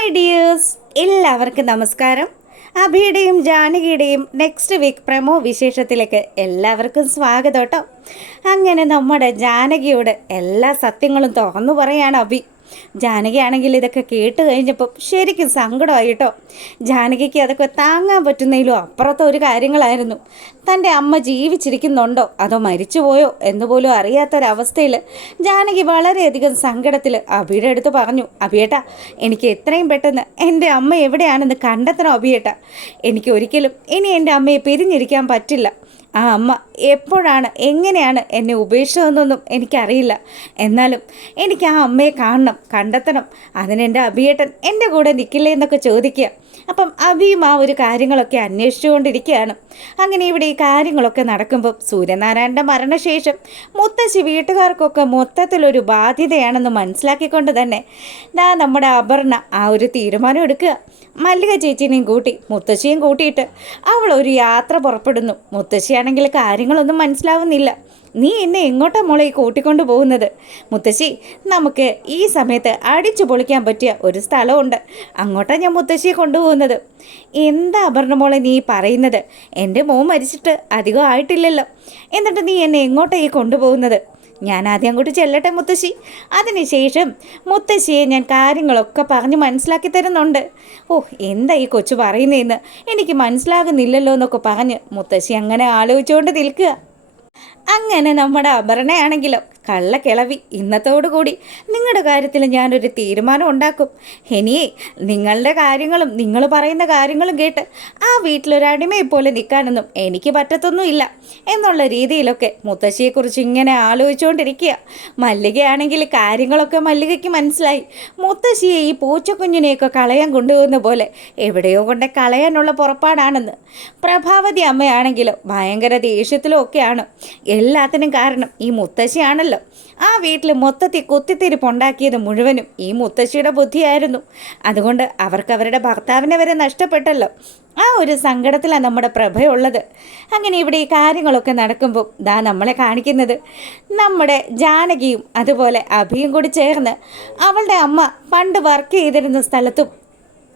Hi dears എല്ലാവർക്കും നമസ്കാരം. അഭിയുടെയും ജാനകിയുടെയും നെക്സ്റ്റ് വീക്ക് പ്രമോ വിശേഷത്തിലേക്ക് എല്ലാവർക്കും സ്വാഗതം കേട്ടോ. അങ്ങനെ നമ്മുടെ ജാനകിയോട് എല്ലാ സത്യങ്ങളും തുറന്നു പറയാണ് അഭി. ജാനകിയാണെങ്കിൽ ഇതൊക്കെ കേട്ട് കഴിഞ്ഞപ്പോൾ ശരിക്കും സങ്കടമായി കേട്ടോ. ജാനകിക്ക് അതൊക്കെ താങ്ങാൻ പറ്റുന്നതിലും അപ്പുറത്തെ ഒരു കാര്യങ്ങളായിരുന്നു. തന്റെ അമ്മ ജീവിച്ചിരിക്കുന്നുണ്ടോ? അതോ മരിച്ചുപോയോ എന്ന് പോലും അറിയാത്തൊരവസ്ഥയിൽ ജാനകി വളരെയധികം സങ്കടത്തിൽ അഭിയുടെ അടുത്ത് പറഞ്ഞു അബിയേട്ട എനിക്ക് എത്രയും പെട്ടെന്ന് എന്റെ അമ്മ എവിടെയാണെന്ന് കണ്ടെത്തണം അബിയേട്ട. എനിക്ക് ഒരിക്കലും ഇനി എന്റെ അമ്മയെ പിരിഞ്ഞിരിക്കാൻ പറ്റില്ല. ആ അമ്മ എപ്പോഴാണ് എങ്ങനെയാണ് എന്നെ ഉപേക്ഷിച്ചതെന്നൊന്നും എനിക്കറിയില്ല. എന്നാലും എനിക്ക് ആ അമ്മയെ കാണണം കണ്ടെത്തണം. അതിനെന്റെ അഭിയേട്ടൻ എന്റെ കൂടെ നിൽക്കില്ലേ എന്നൊക്കെ ചോദിക്കുക. അപ്പം അഭിയും ആ ഒരു കാര്യങ്ങളൊക്കെ അന്വേഷിച്ചുകൊണ്ടിരിക്കുകയാണ്. അങ്ങനെ ഇവിടെ ഈ കാര്യങ്ങളൊക്കെ നടക്കുമ്പം സൂര്യനാരായണന്റെ മരണശേഷം മുത്തശ്ശി വീട്ടുകാർക്കൊക്കെ മൊത്തത്തിലൊരു ബാധ്യതയാണെന്ന് മനസ്സിലാക്കിക്കൊണ്ട് തന്നെ ദാ നമ്മുടെ അപർണ ആ ഒരു തീരുമാനം എടുക്കുക. മല്ലിക ചേച്ചീനെയും കൂട്ടി മുത്തശ്ശിയും കൂട്ടിയിട്ട് അവൾ ഒരു യാത്ര പുറപ്പെടുന്നു. മുത്തശ്ശിയാണെങ്കിൽ കാര്യങ്ങളൊന്നും മനസ്സിലാവുന്നില്ല. നീ എന്നെ എങ്ങോട്ടാ മോളെ കൂട്ടിക്കൊണ്ട് പോകുന്നത്? മുത്തശ്ശി നമുക്ക് ഈ സമയത്ത് അടിച്ചു പൊളിക്കാൻ പറ്റിയ ഒരു സ്ഥലമുണ്ട്. അങ്ങോട്ടാണ് ഞാൻ മുത്തശ്ശിയെ കൊണ്ടുപോകുന്നത്. എന്താ അപർണ മോളെ നീ പറയുന്നത്? എന്റെ മോൻ മരിച്ചിട്ട് അധികം ആയിട്ടില്ലല്ലോ. എന്നിട്ട് നീ എന്നെ എങ്ങോട്ടാ ഈ കൊണ്ടുപോകുന്നത്? ഞാൻ ആദ്യം അങ്ങോട്ട് ചെല്ലട്ടെ മുത്തശ്ശി. അതിനുശേഷം മുത്തശ്ശിയെ ഞാൻ കാര്യങ്ങളൊക്കെ പറഞ്ഞ് മനസ്സിലാക്കി തരുന്നുണ്ട്. ഓ എന്താ ഈ കൊച്ചു പറയുന്നതെന്ന് എനിക്ക് മനസ്സിലാകുന്നില്ലല്ലോ എന്നൊക്കെ പറഞ്ഞ് മുത്തശ്ശി അങ്ങനെ ആലോചിച്ചുകൊണ്ട് നിൽക്കുക. അങ്ങനെ നമ്മുടെ അപർണയാണെങ്കിലോ കള്ളക്കിളവി ഇന്നത്തോടുകൂടി. നിങ്ങളുടെ കാര്യത്തിൽ ഞാനൊരു തീരുമാനം ഉണ്ടാക്കും. ഇനിയേ നിങ്ങളുടെ കാര്യങ്ങളും നിങ്ങൾ പറയുന്ന കാര്യങ്ങളും കേട്ട് ആ വീട്ടിലൊരടിമയെപ്പോലെ നിൽക്കാനൊന്നും എനിക്ക് പറ്റത്തൊന്നുമില്ല എന്നുള്ള രീതിയിലൊക്കെ മുത്തശ്ശിയെക്കുറിച്ച് ഇങ്ങനെ ആലോചിച്ചുകൊണ്ടിരിക്കുക. മല്ലികയാണെങ്കിൽ കാര്യങ്ങളൊക്കെ മല്ലികയ്ക്ക് മനസ്സിലായി. മുത്തശ്ശിയെ ഈ പൂച്ചക്കുഞ്ഞിനെയൊക്കെ കളയാൻ കൊണ്ടുപോകുന്ന പോലെ എവിടെയോ കൊണ്ട് കളയാനുള്ള പുറപ്പാടാണെന്ന്. പ്രഭാവതി അമ്മയാണെങ്കിലോ ഭയങ്കര ദേഷ്യത്തിലും ഒക്കെയാണ്. എല്ലാത്തിനും കാരണം ഈ മുത്തശ്ശിയാണല്ലോ. ആ വീട്ടിൽ മൊത്തത്തിൽ കുത്തിത്തിരിപ്പുണ്ടാക്കിയത് മുഴുവനും ഈ മുത്തശ്ശിയുടെ ബുദ്ധിയായിരുന്നു. അതുകൊണ്ട് അവർക്ക് അവരുടെ ഭർത്താവിനെ വരെ നഷ്ടപ്പെട്ടല്ലോ. ആ ഒരു സങ്കടത്തിലാണ് നമ്മുടെ പ്രഭയുള്ളത്. അങ്ങനെ ഇവിടെ ഈ കാര്യങ്ങളൊക്കെ നടക്കുമ്പോൾ ദാ നമ്മളെ കാണിക്കുന്നത്. നമ്മുടെ ജാനകിയും അതുപോലെ അഭിയും കൂടി ചേർന്ന് അവളുടെ അമ്മ പണ്ട് വർക്ക് ചെയ്തിരുന്ന സ്ഥലത്തും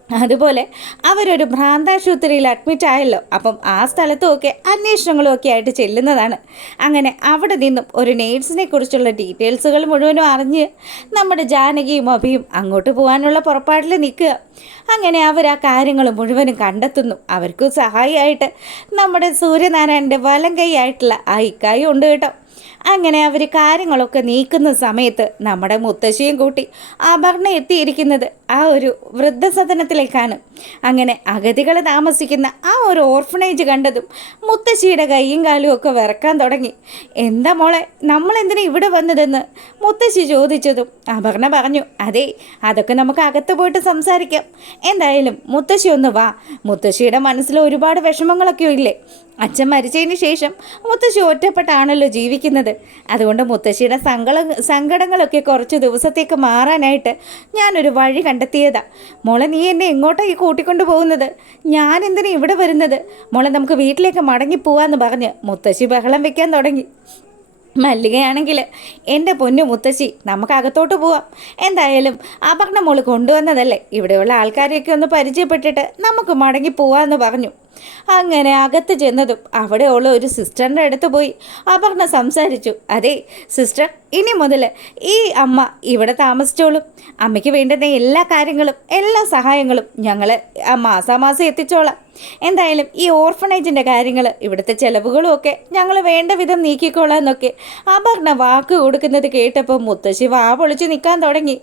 അതുപോലെ അവരൊരു ഭ്രാന്താശുപത്രിയിൽ അഡ്മിറ്റ് ആയല്ലോ. അപ്പം ആ സ്ഥലത്തുമൊക്കെ അന്വേഷണങ്ങളും ഒക്കെ ആയിട്ട് ചെല്ലുന്നതാണ്. അങ്ങനെ അവിടെ നിന്നും ഒരു നേഴ്സിനെ കുറിച്ചുള്ള ഡീറ്റെയിൽസുകൾ മുഴുവനും അറിഞ്ഞ് നമ്മുടെ ജാനകിയും അഭിയും അങ്ങോട്ട് പോകാനുള്ള പുറപ്പാടിൽ നിൽക്കുക. അങ്ങനെ അവർ ആ കാര്യങ്ങൾ മുഴുവനും കണ്ടെത്തുന്നു. അവർക്ക് സഹായിയായിട്ട് നമ്മുടെ സൂര്യനാരായണന്റെ വലം കൈയായിട്ടുള്ള ആ ഇക്കായും ഉണ്ട് കേട്ടോ. അങ്ങനെ അവർ കാര്യങ്ങളൊക്കെ നീക്കുന്ന സമയത്ത് നമ്മുടെ മുത്തശ്ശിയും കൂട്ടി അപർണ എത്തിയിരിക്കുന്നത് ആ ഒരു വൃദ്ധസദനത്തിലേക്കാണ്. അങ്ങനെ അഗതികൾ താമസിക്കുന്ന ആ ഒരു ഓർഫണേജ് കണ്ടതും മുത്തശ്ശിയുടെ കൈയും കാലും ഒക്കെ വിറക്കാൻ തുടങ്ങി. എന്താ മോളെ നമ്മൾ എന്തിനാ ഇവിടെ വന്നതെന്ന് മുത്തശ്ശി ചോദിച്ചതും അപർണ പറഞ്ഞു അതെ അതൊക്കെ നമുക്ക് അകത്ത് പോയിട്ട് സംസാരിക്കാം. എന്തായാലും മുത്തശ്ശി ഒന്ന് വാ. മുത്തശ്ശിയുടെ മനസ്സിൽ ഒരുപാട് വിഷമങ്ങളൊക്കെ ഇല്ലേ? അച്ഛൻ മരിച്ചതിന് ശേഷം മുത്തശ്ശി ഒറ്റപ്പെട്ടാണല്ലോ ജീവിക്കുന്നത്. അതുകൊണ്ട് മുത്തശ്ശിയുടെ സങ്കട സങ്കടങ്ങളൊക്കെ കുറച്ച് ദിവസത്തേക്ക് മാറാനായിട്ട് ഞാനൊരു വഴി കണ്ടെത്തിയതാ. മോളെ നീ എന്നെ എങ്ങോട്ടാ ഈ കൂട്ടിക്കൊണ്ടു പോകുന്നത്? ഞാൻ എന്തിനാ ഇവിടെ വരുന്നത്? മോളെ നമുക്ക് വീട്ടിലേക്ക് മടങ്ങി പോവാന്ന് പറഞ്ഞ് മുത്തശ്ശി ബഹളം വെക്കാൻ തുടങ്ങി. മല്ലികയാണെങ്കിൽ എന്റെ പൊന്നു മുത്തശ്ശി നമുക്ക് അകത്തോട്ട് പോവാം. എന്തായാലും അപർണ മോൾ കൊണ്ടുവന്നതല്ലേ? ഇവിടെയുള്ള ആൾക്കാരെയൊക്കെ ഒന്ന് പരിചയപ്പെട്ടിട്ട് നമുക്ക് മടങ്ങി പോവാമെന്ന് പറഞ്ഞു. അങ്ങനെ അകത്ത് ചെന്നതും അവിടെയുള്ള ഒരു സിസ്റ്ററിന്റെ അടുത്ത് പോയി. അപർണ സംസാരിച്ചു അതെ സിസ്റ്റർ ഇനി മുതൽ ഈ അമ്മ ഇവിടെ താമസിച്ചോളും. അമ്മയ്ക്ക് വേണ്ടുന്ന എല്ലാ കാര്യങ്ങളും എല്ലാ സഹായങ്ങളും ഞങ്ങൾ മാസാമാസം എത്തിച്ചോളാം. എന്തായാലും ഈ ഓർഫണേജിന്റെ കാര്യങ്ങൾ ഇവിടുത്തെ ചിലവുകളും ഒക്കെ ഞങ്ങൾ വേണ്ട വിധം നീക്കിക്കോളാം എന്നൊക്കെ അപർണ വാക്ക് കൊടുക്കുന്നത് കേട്ടപ്പോൾ മുത്തശ്ശി വാ പൊളിച്ച് നിൽക്കാൻ തുടങ്ങി.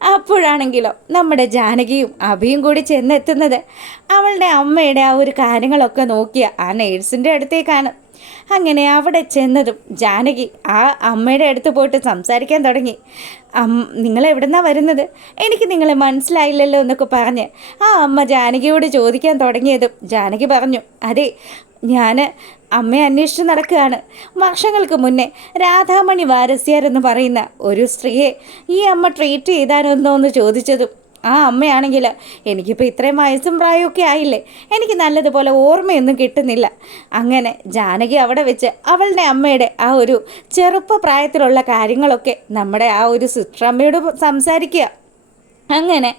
അപ്പോഴാണെങ്കിലോ നമ്മുടെ ജാനകിയും അഭിയും കൂടി ചെന്നെത്തുന്നത് അവളുടെ അമ്മയുടെ ആ ഒരു കാര്യങ്ങളൊക്കെ നോക്കിയ ആ നേഴ്സിന്റെ അടുത്തേക്കാണ്. അങ്ങനെ അവിടെ ചെന്നതും ജാനകി ആ അമ്മയുടെ അടുത്ത് പോയിട്ട് സംസാരിക്കാൻ തുടങ്ങി. അം നിങ്ങൾ എവിടുന്നാണ് വരുന്നത്? എനിക്ക് നിങ്ങളെ മനസ്സിലായില്ലല്ലോ എന്നൊക്കെ പറഞ്ഞ് ആ അമ്മ ജാനകിയോട് ചോദിക്കാൻ തുടങ്ങിയതും ജാനകി പറഞ്ഞു അതെ ഞാൻ അമ്മയെ അന്വേഷിച്ച് നടക്കുകയാണ്. വർഷങ്ങൾക്ക് മുന്നേ രാധാമണി വാരസ്യാർ എന്ന് പറയുന്ന ഒരു സ്ത്രീയെ ഈ അമ്മ ട്രീറ്റ് ചെയ്താനൊന്നോ എന്ന് ചോദിച്ചതും ആ അമ്മയാണെങ്കിൽ എനിക്കിപ്പോൾ ഇത്രയും വയസ്സും പ്രായമൊക്കെ ആയില്ലേ? എനിക്ക് നല്ലതുപോലെ ഓർമ്മയൊന്നും കിട്ടുന്നില്ല. അങ്ങനെ ജാനകി അവിടെ വെച്ച് അവളുടെ അമ്മയുടെ ആ ഒരു ചെറുപ്പ പ്രായത്തിലുള്ള കാര്യങ്ങളൊക്കെ നമ്മുടെ ആ ഒരു സിസ്റ്റർ അമ്മയോട് സംസാരിക്കുക. അങ്ങനെ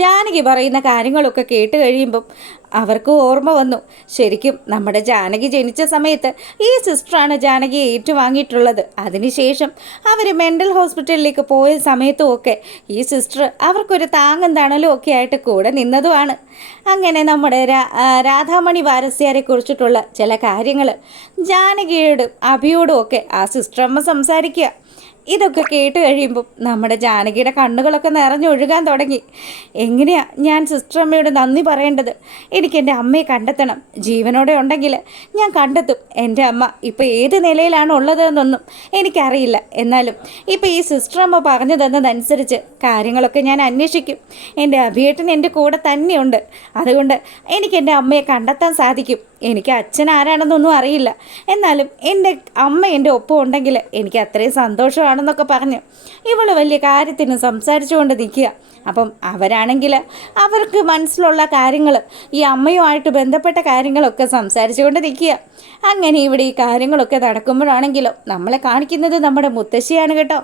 ജാനകി പറയുന്ന കാര്യങ്ങളൊക്കെ കേട്ട് കഴിയുമ്പം അവർക്ക് ഓർമ്മ വന്നു. ശരിക്കും നമ്മുടെ ജാനകി ജനിച്ച സമയത്ത് ഈ സിസ്റ്ററാണ് ജാനകിയെ ഏറ്റുവാങ്ങിയിട്ടുള്ളത്. അതിനുശേഷം അവർ മെന്റൽ ഹോസ്പിറ്റലിലേക്ക് പോയ സമയത്തും ഒക്കെ ഈ സിസ്റ്റർ അവർക്കൊരു താങ്ങും തണലും ഒക്കെ ആയിട്ട് കൂടെ നിന്നതുമാണ്. അങ്ങനെ നമ്മുടെ രാധാമണി വാരസ്യാരെ കുറിച്ചിട്ടുള്ള ചില കാര്യങ്ങൾ ജാനകിയോടും അഭിയോടും ഒക്കെ ആ സിസ്റ്റർ അമ്മ സംസാരിക്കുക. ഇതൊക്കെ കേട്ട് കഴിയുമ്പം നമ്മുടെ ജാനകിയുടെ കണ്ണുകളൊക്കെ നിറഞ്ഞൊഴുകാൻ തുടങ്ങി. എങ്ങനെയാ ഞാൻ സിസ്റ്റർ അമ്മയോട് നന്ദി പറയേണ്ടത്? എനിക്ക് എന്റെ അമ്മയെ കണ്ടെത്തണം. ജീവനോടെ ഉണ്ടെങ്കിൽ ഞാൻ കണ്ടെത്തും. എന്റെ അമ്മ ഇപ്പോൾ ഏത് നിലയിലാണ് ഉള്ളതെന്നൊന്നും എനിക്കറിയില്ല. എന്നാലും ഇപ്പോൾ ഈ സിസ്റ്റർ അമ്മ പറഞ്ഞു തന്നതനുസരിച്ച് കാര്യങ്ങളൊക്കെ ഞാൻ അന്വേഷിക്കും. എന്റെ അഭിയേട്ടൻ എന്റെ കൂടെ തന്നെയുണ്ട്. അതുകൊണ്ട് എനിക്ക് എന്റെ അമ്മയെ കണ്ടെത്താൻ സാധിക്കും. എനിക്ക് അച്ഛൻ ആരാണെന്നൊന്നും അറിയില്ല. എന്നാലും എന്റെ അമ്മ എന്റെ ഒപ്പം ഉണ്ടെങ്കിൽ എനിക്ക് അത്രയും സന്തോഷമാണെന്നൊക്കെ പറഞ്ഞു. ഇവൾ വലിയ കാര്യത്തിന് സംസാരിച്ചുകൊണ്ട് നിൽക്കുക. അപ്പം അവരാണെങ്കിൽ അവർക്ക് മനസ്സിലുള്ള കാര്യങ്ങൾ ഈ അമ്മയുമായിട്ട് ബന്ധപ്പെട്ട കാര്യങ്ങളൊക്കെ സംസാരിച്ചുകൊണ്ട് നിൽക്കുക. അങ്ങനെ ഇവിടെ ഈ കാര്യങ്ങളൊക്കെ നടക്കുമ്പോഴാണെങ്കിലോ നമ്മളെ കാണിക്കുന്നത് നമ്മുടെ മുത്തശ്ശിയാണ് കേട്ടോ.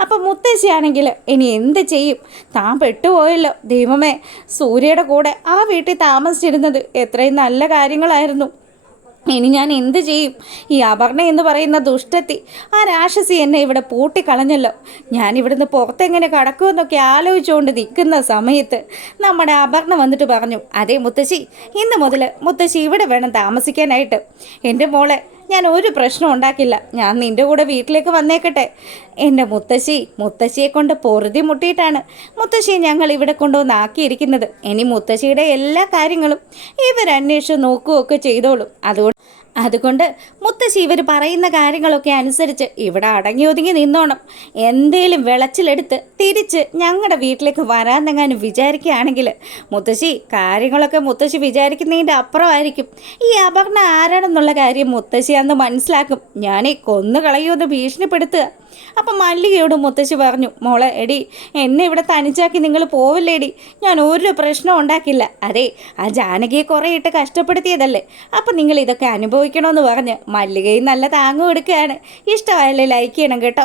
അപ്പം മുത്തശ്ശിയാണെങ്കിൽ ഇനി എന്ത് ചെയ്യും? താൻ പെട്ടുപോയല്ലോ. ദൈവമേ സൂര്യയുടെ കൂടെ ആ വീട്ടിൽ താമസിച്ചിരുന്നത് എത്രയും നല്ല കാര്യങ്ങളായിരുന്നു. ഇനി ഞാൻ എന്ത് ചെയ്യും? ഈ അപർണ എന്ന് പറയുന്ന ദുഷ്ടത്തി ആ രാക്ഷസി എന്നെ ഇവിടെ പൂട്ടിക്കളഞ്ഞല്ലോ. ഞാൻ ഇവിടുന്ന് പുറത്തെങ്ങനെ കടക്കുമെന്നൊക്കെ ആലോചിച്ചുകൊണ്ട് നിൽക്കുന്ന സമയത്ത് നമ്മുടെ അപർണ വന്നിട്ട് പറഞ്ഞു അതേ മുത്തശ്ശി ഇന്ന് മുതൽ മുത്തശ്ശി ഇവിടെ വേണം താമസിക്കാനായിട്ട്. എന്റെ മോളെ ഞാൻ ഒരു പ്രശ്നം ഉണ്ടാക്കില്ല. ഞാൻ നിന്റെ കൂടെ വീട്ടിലേക്ക് വന്നേക്കട്ടെ. എന്റെ മുത്തശ്ശി മുത്തശ്ശിയെ കൊണ്ട് പൊറുതി മുട്ടിയിട്ടാണ് മുത്തശ്ശിയെ ഞങ്ങൾ ഇവിടെ കൊണ്ടുവന്ന് ആക്കിയിരിക്കുന്നത്. ഇനി മുത്തശ്ശിയുടെ എല്ലാ കാര്യങ്ങളും ഇവരന്വേഷിച്ച് നോക്കുകയൊക്കെ ചെയ്തോളും. അതുകൊണ്ട് അതുകൊണ്ട് മുത്തശ്ശി ഇവർ പറയുന്ന കാര്യങ്ങളൊക്കെ അനുസരിച്ച് ഇവിടെ അടങ്ങി ഒതുങ്ങി നിന്നോണം. എന്തേലും വിളച്ചിലെടുത്ത് തിരിച്ച് ഞങ്ങളുടെ വീട്ടിലേക്ക് വരാന്നെങ്ങാനും വിചാരിക്കുകയാണെങ്കിൽ മുത്തശ്ശി കാര്യങ്ങളൊക്കെ മുത്തശ്ശി വിചാരിക്കുന്നതിന്റെ അപ്പുറമായിരിക്കും. ഈ അപർണ ആരാണെന്നുള്ള കാര്യം മുത്തശ്ശി അന്ന് മനസ്സിലാക്കും. ഞാനേ കൊന്നു കളയുമെന്ന് ഭീഷണിപ്പെടുത്തുക. അപ്പം മല്ലികയോട് മുത്തശ്ശി പറഞ്ഞു മോളെ എടി എന്നെ ഇവിടെ തനിച്ചാക്കി നിങ്ങൾ പോവില്ലേടി? ഞാൻ ഒരു പ്രശ്നം ഉണ്ടാക്കില്ല. അതെ ആ ജാനകിയെ കുറേ ഇട്ട് കഷ്ടപ്പെടുത്തിയതല്ലേ. അപ്പം നിങ്ങൾ ഇതൊക്കെ അനുഭവിക്കണമെന്ന് പറഞ്ഞ് മല്ലികയും നല്ല താങ്ങും എടുക്കുകയാണ്. ഇഷ്ടമായല്ലേ ലൈക്ക് ചെയ്യണം കേട്ടോ.